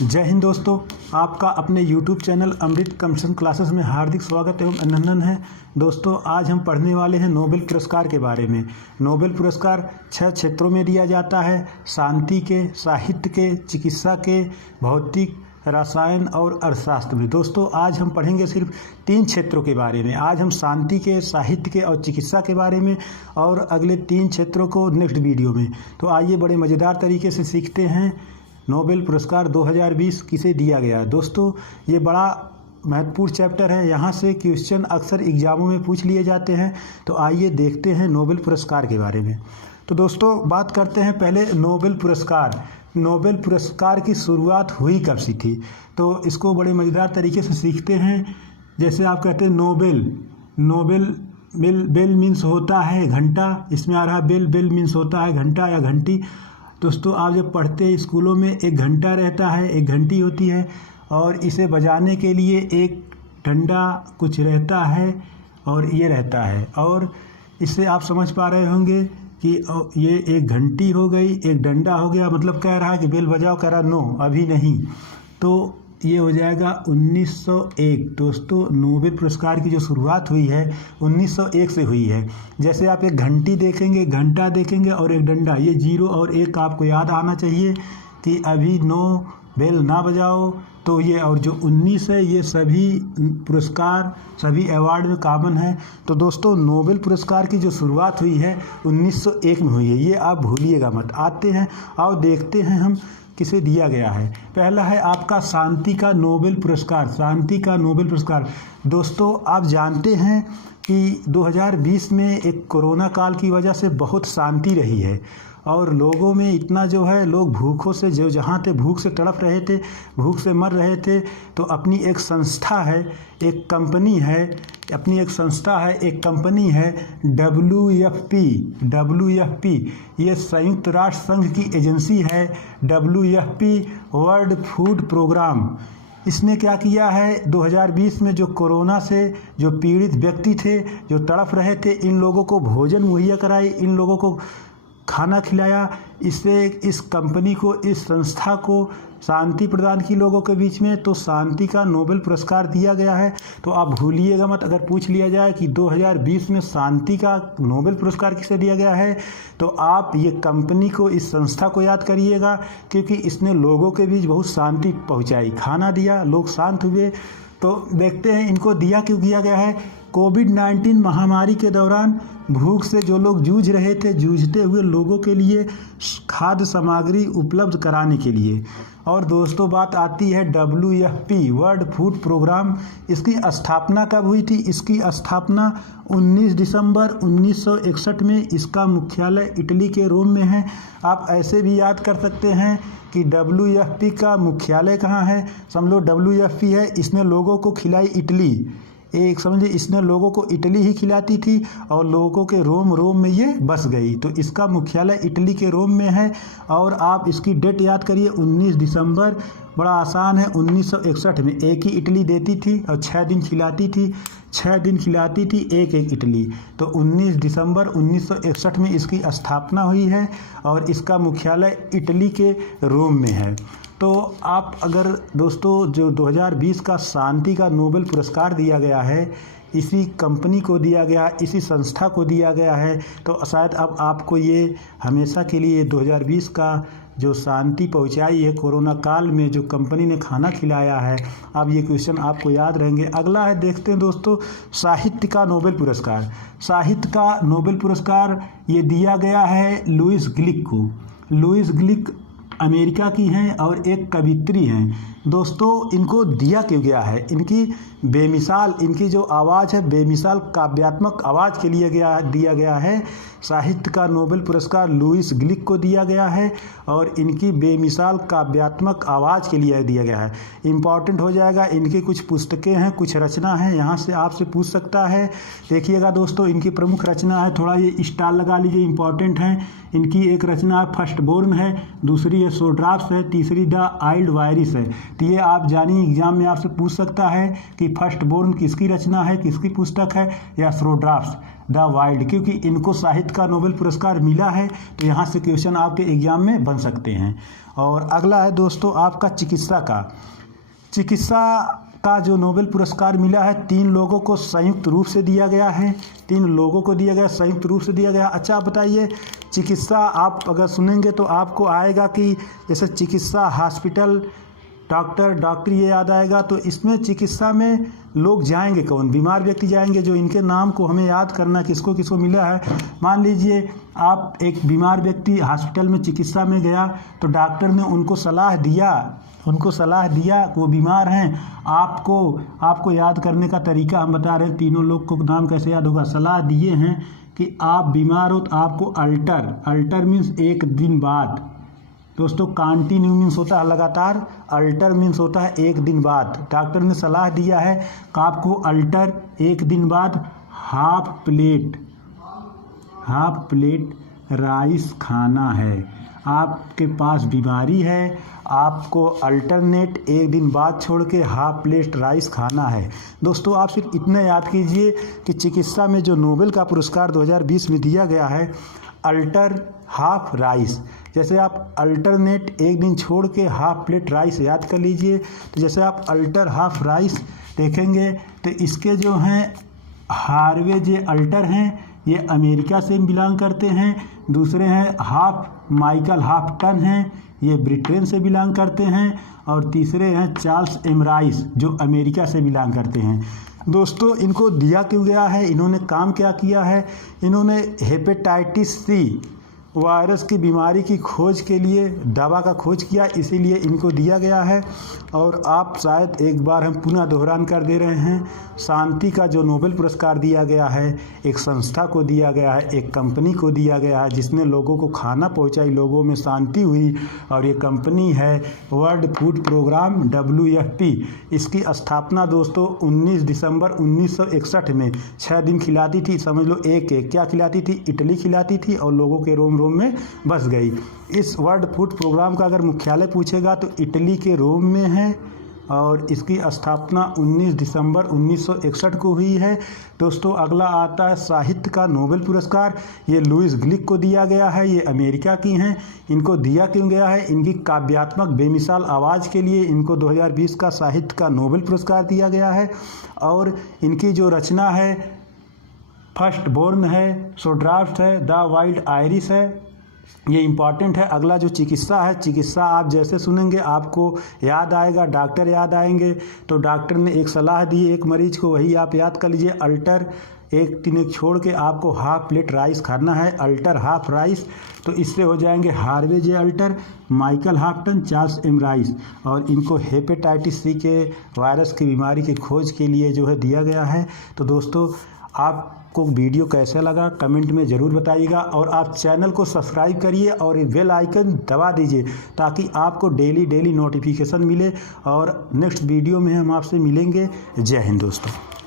जय हिंद दोस्तों, आपका अपने YouTube चैनल अमृत कंप्यूटर क्लासेस में हार्दिक स्वागत एवं अभिनंदन है। दोस्तों, आज हम पढ़ने वाले हैं नोबेल पुरस्कार के बारे में। नोबेल पुरस्कार 6 क्षेत्रों में दिया जाता है: शांति के, साहित्य के, चिकित्सा के, भौतिक, रसायन और अर्थशास्त्र में। दोस्तों, आज हम पढ़ेंगे सिर्फ 3 क्षेत्रों के बारे में। आज हम शांति के, साहित्य के और चिकित्सा के बारे में, और अगले 3 क्षेत्रों को नेक्स्ट वीडियो में। तो आइए बड़े मज़ेदार तरीके से सीखते हैं नोबेल पुरस्कार 2020 किसे दिया गया। दोस्तों, ये बड़ा महत्वपूर्ण चैप्टर है, यहाँ से क्वेश्चन अक्सर एग्जामों में पूछ लिए जाते हैं। तो आइए देखते हैं नोबेल पुरस्कार के बारे में। तो दोस्तों, बात करते हैं पहले नोबेल पुरस्कार। नोबेल पुरस्कार की शुरुआत हुई कब से थी, तो इसको बड़े मज़ेदार तरीके से सीखते हैं। जैसे आप कहते हैं नोबेल बेल मीन्स होता है घंटा, इसमें आ रहा बेल मीन्स होता है घंटा या घंटी। दोस्तों, आप जब पढ़ते हैं स्कूलों में एक घंटा रहता है, एक घंटी होती है, और इसे बजाने के लिए एक डंडा कुछ रहता है और ये रहता है। और इससे आप समझ पा रहे होंगे कि ये एक घंटी हो गई, एक डंडा हो गया, मतलब कह रहा है कि बेल बजाओ, कह रहा नो अभी नहीं। तो ये हो जाएगा 1901। दोस्तों, नोबेल पुरस्कार की जो शुरुआत हुई है 1901 से हुई है। जैसे आप एक घंटी देखेंगे, घंटा देखेंगे और एक डंडा, ये 0 और 1 आपको याद आना चाहिए कि अभी नो बेल ना बजाओ। तो ये और जो 19 है, ये सभी पुरस्कार, सभी अवार्ड में कॉमन है। तो दोस्तों, नोबेल पुरस्कार की जो शुरुआत हुई है 1901 में हुई है, ये आप भूलिएगा मत। आते हैं और देखते हैं हम किसे दिया गया है। पहला है आपका शांति का नोबेल पुरस्कार। शांति का नोबेल पुरस्कार। दोस्तों, आप जानते हैं कि 2020 में एक कोरोना काल की वजह से बहुत शांति रही है, और लोगों में इतना जो है, लोग भूखों से जो जहाँ थे भूख से तड़प रहे थे, भूख से मर रहे थे। तो अपनी एक संस्था है, एक कंपनी है, अपनी एक संस्था है, एक कंपनी है WFP। ये संयुक्त राष्ट्र संघ की एजेंसी है WFP, वर्ल्ड फूड प्रोग्राम। इसने क्या किया है, 2020 में जो कोरोना से जो पीड़ित व्यक्ति थे, जो तड़प रहे थे, इन लोगों को भोजन मुहैया कराई, इन लोगों को खाना खिलाया। इससे इस कंपनी को, इस संस्था को शांति प्रदान की लोगों के बीच में। तो शांति का नोबेल पुरस्कार दिया गया है। तो आप भूलिएगा मत, अगर पूछ लिया जाए कि 2020 में शांति का नोबेल पुरस्कार किसे दिया गया है, तो आप ये कंपनी को, इस संस्था को याद करिएगा, क्योंकि इसने लोगों के बीच बहुत शांति पहुंचाई, खाना दिया, लोग शांत हुए। तो देखते हैं इनको दिया क्यों किया गया है। कोविड-19 महामारी के दौरान भूख से जो लोग जूझ रहे थे, जूझते हुए लोगों के लिए खाद्य सामग्री उपलब्ध कराने के लिए। और दोस्तों, बात आती है WFP, वर्ल्ड फूड प्रोग्राम। इसकी स्थापना कब हुई थी? इसकी स्थापना 19 दिसंबर 1961 में। इसका मुख्यालय इटली के रोम में है। आप ऐसे भी याद कर सकते हैं कि WFP का मुख्यालय कहाँ है। समझ लो WFP है, इसने लोगों को खिलाई इटली। एक समझिए, इसने लोगों को इटली ही खिलाती थी और लोगों के रोम में ये बस गई। तो इसका मुख्यालय इटली के रोम में है। और आप इसकी डेट याद करिए, 19 दिसंबर। बड़ा आसान है, 1961 में। एक ही इटली देती थी और 6 दिन खिलाती थी, 6 दिन खिलाती थी एक इटली। तो 19 दिसंबर 1961 में इसकी स्थापना हुई है और इसका मुख्यालय इटली के रोम में है। तो आप अगर दोस्तों, जो 2020 का शांति का नोबेल पुरस्कार दिया गया है, इसी कंपनी को दिया गया, इसी संस्था को दिया गया है, तो शायद अब आपको ये हमेशा के लिए 2020 का जो शांति पहुंचाई है कोरोना काल में, जो कंपनी ने खाना खिलाया है, अब ये क्वेश्चन आपको याद रहेंगे। अगला है, देखते हैं दोस्तों, साहित्य का नोबेल पुरस्कार। साहित्य का नोबेल पुरस्कार ये दिया गया है लुईस ग्लिक को। लुईस ग्लिक अमेरिका की हैं और एक कवित्री हैं। दोस्तों, इनको दिया क्यों गया है? इनकी बेमिसाल, इनकी जो आवाज़ है, बेमिसाल काव्यात्मक आवाज़ के लिए दिया गया है। साहित्य का नोबेल पुरस्कार लुईस ग्लिक को दिया गया है और इनकी बेमिसाल काव्यात्मक आवाज़ के लिए दिया गया है। इम्पॉर्टेंट हो जाएगा, इनकी कुछ पुस्तकें हैं, कुछ रचना है, यहाँ से आपसे पूछ सकता है। देखिएगा दोस्तों, इनकी प्रमुख रचना है, थोड़ा ये स्टार लगा लीजिए, इम्पॉर्टेंट है। इनकी एक रचना फर्स्ट बोर्न है, दूसरी है सोड्राफ्स है, तीसरी द आइल्ड वायरिस है। तो ये आप जानिए, एग्जाम में आपसे पूछ सकता है कि फर्स्ट बोर्न किसकी रचना है, किसकी पुस्तक है, या सोड्राफ्स। द वाइल्ड, क्योंकि इनको साहित्य का नोबेल पुरस्कार मिला है तो यहाँ से क्वेश्चन आपके एग्जाम में बन सकते हैं। और अगला है दोस्तों आपका चिकित्सा का जो नोबेल पुरस्कार मिला है 3 लोगों को संयुक्त रूप से दिया गया है, 3 लोगों को दिया गया, संयुक्त रूप से दिया गया। अच्छा आप बताइए, चिकित्सा आप अगर सुनेंगे तो आपको आएगा कि जैसे चिकित्सा हॉस्पिटल, डॉक्टरी ये याद आएगा। तो इसमें चिकित्सा में लोग जाएंगे कौन? बीमार व्यक्ति जाएंगे, जो इनके नाम को हमें याद करना किसको किसको मिला है। मान लीजिए आप एक बीमार व्यक्ति हॉस्पिटल में चिकित्सा में गया तो डॉक्टर ने उनको सलाह दिया, वो बीमार हैं, आपको याद करने का तरीका हम बता रहे हैं। तीनों लोग को नाम कैसे याद होगा? सलाह दिए हैं कि आप बीमार हो तो आपको अल्टर मीन्स 1 दिन बाद। दोस्तों कंटिन्यू मीन्स होता है लगातार, अल्टर मीन्स होता है 1 दिन बाद। डॉक्टर ने सलाह दिया है कि आपको अल्टर 1 दिन बाद हाफ प्लेट राइस खाना है। आपके पास बीमारी है, आपको अल्टरनेट 1 दिन बाद छोड़ के हाफ प्लेट राइस खाना है। दोस्तों आप सिर्फ इतना याद कीजिए कि चिकित्सा में जो नोबेल का पुरस्कार 2020 में दिया गया है अल्टर हाफ राइस, जैसे आप अल्टरनेट 1 दिन छोड़ के हाफ प्लेट राइस याद कर लीजिए। तो जैसे आप अल्टर हाफ राइस देखेंगे तो इसके जो हैं हार्वे जे अल्टर हैं ये अमेरिका से बिलोंग करते हैं। दूसरे हैं माइकल हाफटन हैं, ये ब्रिटेन से बिलोंग करते हैं। और तीसरे हैं चार्ल्स एम राइस जो अमेरिका से बिलोंग करते हैं। दोस्तों इनको दिया क्यों गया है, इन्होंने काम क्या किया है? इन्होंने हेपेटाइटिस सी वायरस की बीमारी की खोज के लिए दवा का खोज किया, इसीलिए इनको दिया गया है। और आप शायद एक बार हम पुनः दोहरान कर दे रहे हैं, शांति का जो नोबेल पुरस्कार दिया गया है एक संस्था को दिया गया है, एक कंपनी को दिया गया है जिसने लोगों को खाना पहुंचाई, लोगों में शांति हुई। और ये कंपनी है वर्ल्ड फूड प्रोग्राम WFP। इसकी स्थापना दोस्तों 19 दिसंबर 1961 में 6 दिन खिलाती थी, समझ लो एक क्या खिलाती थी? इडली खिलाती थी और लोगों के रोम में बस गई। इस वर्ल्ड फूड प्रोग्राम का अगर मुख्यालय पूछेगा तो इटली के रोम में है और इसकी स्थापना 19 दिसंबर 1961 को हुई है। दोस्तों अगला आता है साहित्य का नोबेल पुरस्कार। ये लुईस ग्लिक को दिया गया है, ये अमेरिका की हैं। इनको दिया क्यों गया है? इनकी काव्यात्मक बेमिसाल आवाज़ के लिए इनको 2020 का साहित्य का नोबेल पुरस्कार दिया गया है। और इनकी जो रचना है फर्स्ट बोर्न है, सो ड्राफ्ट है, द वाइल्ड आयरिस है, ये इम्पॉर्टेंट है। अगला जो चिकित्सा है, चिकित्सा आप जैसे सुनेंगे आपको याद आएगा, डॉक्टर याद आएंगे। तो डॉक्टर ने एक सलाह दी एक मरीज को, वही आप याद कर लीजिए, अल्टर 1 दिन छोड़ के आपको हाफ प्लेट राइस खाना है, अल्टर हाफ राइस। तो इससे हो जाएंगे Harvey J Alter, Michael Houghton, Charles M Rice. और इनको हेपेटाइटिस सी के वायरस की बीमारी की खोज के लिए जो है दिया गया है। तो दोस्तों आपको वीडियो कैसा लगा कमेंट में ज़रूर बताइएगा। और आप चैनल को सब्सक्राइब करिए और बेल आइकन दबा दीजिए ताकि आपको डेली नोटिफिकेशन मिले। और नेक्स्ट वीडियो में हम आपसे मिलेंगे। जय हिंद दोस्तों।